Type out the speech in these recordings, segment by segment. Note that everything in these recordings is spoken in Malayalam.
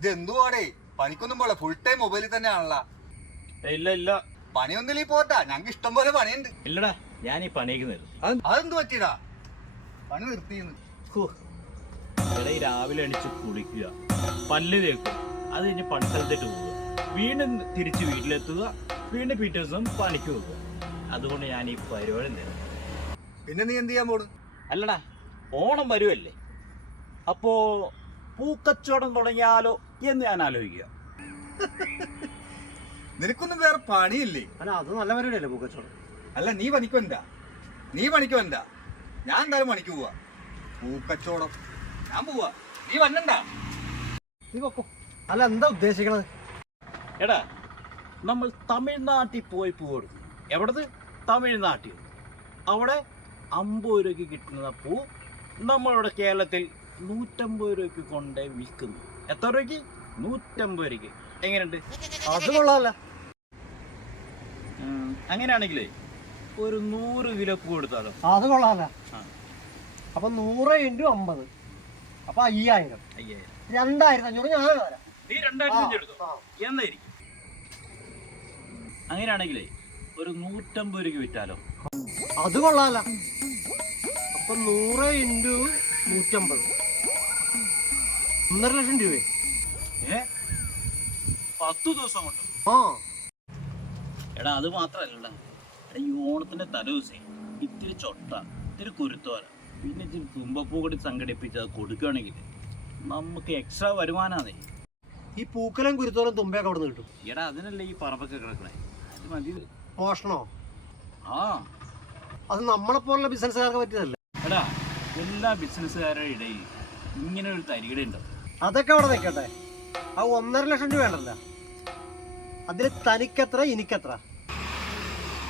ഇതെന്തുവാടേ പണിക്കൊന്നും പോലെ ഫുൾ ടൈം മൊബൈലിൽ തന്നെ ആണല്ലോ. ഇല്ല ഇല്ല, പണിയൊന്നും പോട്ടാ, ഞങ്ങൾക്ക് ഇഷ്ടം പോലെ പണിയുണ്ട്. ഇല്ലടാ, ഞാൻ ഈ പണിക്ക് അതെന്ത് പറ്റിയടാ? പണി നിർത്തിയെന്ന്. ഈ രാവിലെ എണിച്ച് കുളിക്കുക, പല്ല് തേക്കുക, അത് കഴിഞ്ഞ് പണിസ്ഥലത്തേട്ട് പോവുക, വീണ്ടും തിരിച്ച് വീട്ടിലെത്തുക, വീണ്ടും പിറ്റേ ദിവസം പണിക്ക് പോവുക. അതുകൊണ്ട് ഞാൻ ഈ പരിപാടി നേരം. പിന്നെ നീ എന്ത് ചെയ്യാൻ പോണു? അല്ലടാ, ഓണം വരുമല്ലേ, അപ്പോ പൂക്കച്ചവടം തുടങ്ങിയാലോ എന്ന് ഞാൻ ആലോചിക്കുക. നിനക്കൊന്നും വേറെ പണിയില്ലേ? അല്ല, അത് നല്ല പരിപാടിയല്ലേ പൂക്കച്ചവടം. അല്ല, നീ പണിക്കോ എന്താ? ഞാൻ എന്തായാലും പണിക്ക് പോവാ. പൂക്കച്ചവടം ഞാൻ പോവാ, നീ വന്നണ്ട. നീ പൊക്കോ. അല്ല, എന്താ ഉദ്ദേശിക്കണത്? എടാ, നമ്മൾ തമിഴ്നാട്ടിൽ പോയി പൂ കൊടുക്കും. എവിടത്? തമിഴ്നാട്ടിൽ. അവിടെ 50 രൂപയ്ക്ക് കിട്ടുന്ന പൂ നമ്മളിവിടെ കേരളത്തിൽ 150 രൂപയ്ക്ക് കൊണ്ടേ വിൽക്കുന്നു. എത്ര രൂപയ്ക്ക്? 150 രൂപയ്ക്ക്. എങ്ങനെയുണ്ട്? അത് കൊള്ളാമല്ല. അങ്ങനെയാണെങ്കിലേ ഒരു 100 കിലോ പൂ കൊടുത്താലോ? അത് കൊള്ളാമല്ല. അപ്പൊ 100 × 50, അപ്പൊ 5000. 2500 ഞാൻ തരാം. നീ 2500 എടുത്തോ എന്നായിരിക്കും. അങ്ങനെയാണെങ്കിലേ ഒരു 150 രൂപയ്ക്ക് വിറ്റാലോ? അത് കൊള്ളാമല്ല. അപ്പൊ 100 × 150, 1.5 ലക്ഷം രൂപ. 10 ദിവസം കൊണ്ട്? എടാ, അത് മാത്രല്ലടാ, ഈ ഓണത്തിന്റെ തലേദിവസം ഇത്തിരി ചൊട്ട, ഇത്തിരി കുരുത്തോല, പിന്നെ ഇത്തിരി തുമ്പപ്പൂ കൂടി സംഘടിപ്പിച്ച് അത് കൊടുക്കുകയാണെങ്കിൽ നമുക്ക് എക്സ്ട്രാ വരുമാനമാണ്. ഈ പൂക്കലും കുരുത്തോലും തുമ്പയൊക്കെ അവിടെ നിന്ന് കിട്ടും. എടാ, അതിനല്ലേ ഈ പറമ്പൊക്കെ കിടക്കണേ, അത് മതി. പോഷണോ? ആ, അത് നമ്മളെ പോലുള്ള ബിസിനസ്സുകാർക്ക് പറ്റിയതല്ല. എടാ, എല്ലാ ബിസിനസ്സുകാരുടെ ഇടയിൽ ഇങ്ങനെ ഒരു തരികിട ഉണ്ട്. അതൊക്കെ അവിടെ നിൽക്കട്ടെ. ആ 1.5 ലക്ഷം രൂപ വേണ്ടല്ല, അതിൽ തനിക്കെത്ര എനിക്കെത്ര?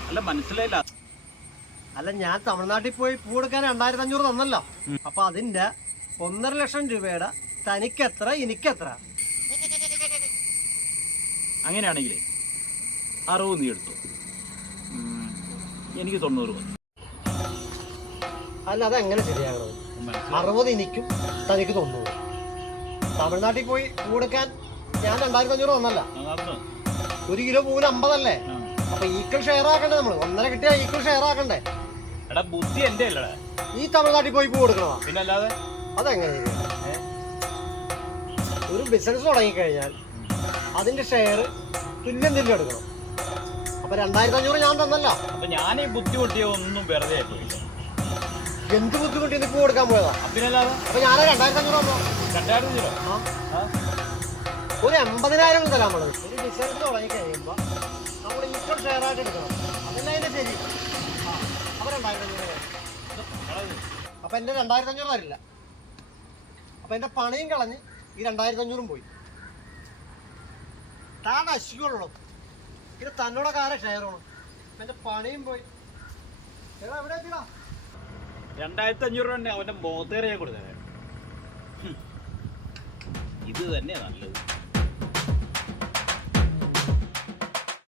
അല്ല, മനസ്സിലായില്ല. അല്ല, ഞാൻ തമിഴ്നാട്ടിൽ പോയി പൂ കൊടുക്കാൻ 2500 തന്നല്ലോ. അപ്പൊ അതിന്റെ 1.5 ലക്ഷം രൂപയുടെ തനിക്കെത്ര എനിക്കെത്ര? അങ്ങനെയാണെങ്കിലേ 60 നീ എടുത്തു, എനിക്ക് 90 മതി. അല്ല, അതെങ്ങനെ ശരിയാകണത്? 60 എനിക്കും തനിക്ക് 90. തമിഴ്നാട്ടിൽ പോയി പൂ കൊടുക്കാൻ ഞാൻ 2500 തന്നല്ല. 1 കിലോ പൂവിന് 50 അല്ലേ? അപ്പൊ ഈക്വൽ ഷെയർ ആക്കണ്ടേ? നമ്മള് 1.5 കിട്ടിയാ ഈക്വൽ ഷെയർ ആക്കണ്ടേ? എടാ, ബുദ്ധി എന്റെ അല്ലടാ. ഈ തമിഴ്നാട്ടിൽ പോയി പൂ കൊടുക്കണോ? പിന്നെ അല്ലാതെ. അതെങ്ങനെ ശരിയാണ്? ഒരു ബിസിനസ് തുടങ്ങിക്കഴിഞ്ഞാൽ അതിന്റെ ഷെയർ തുല്യം എടുക്കണം. അപ്പൊ 2500 ഞാൻ തന്നല്ലോ. അപ്പൊ ഞാൻ ഈ ബുദ്ധിമുട്ടിയ ഒന്നും വെറുതെ ആയിപ്പോയില്ല. എന്ത് ബുദ്ധിമുട്ടി നീ പൂ കൊടുക്കാൻ പോയതാ? പിന്നല്ലാതെ. അപ്പൊ ഞാൻ 2500 തന്നോ? 2500? ഒരു 80,000 തരാൻ നമ്മള്. ഒരു ബിസിനസ് തുടങ്ങി കഴിയുമ്പോ നമ്മൾ ഈക്വൽ ഷെയർ ആയിട്ട് എടുക്കണം. അതല്ല അതിന്റെ ശരി. അപ്പൊ 2500. അപ്പൊ എന്റെ 2500 തരില്ല. അപ്പൊ എന്റെ പണിയും കളഞ്ഞ് ഈ 2500 പോയി. താൻ നശിക്കുള്ളൂ. ഇത് തന്നോടൊക്കെ ആരെ ഷെയർ വേണം? എന്റെ പണിയും പോയി. എവിടെ എത്തിടാ? 2500 രൂപ അവന്റെ മോത്തേറിയെ കൊടുത്തേ. ഇത് തന്നെ നല്ലത്.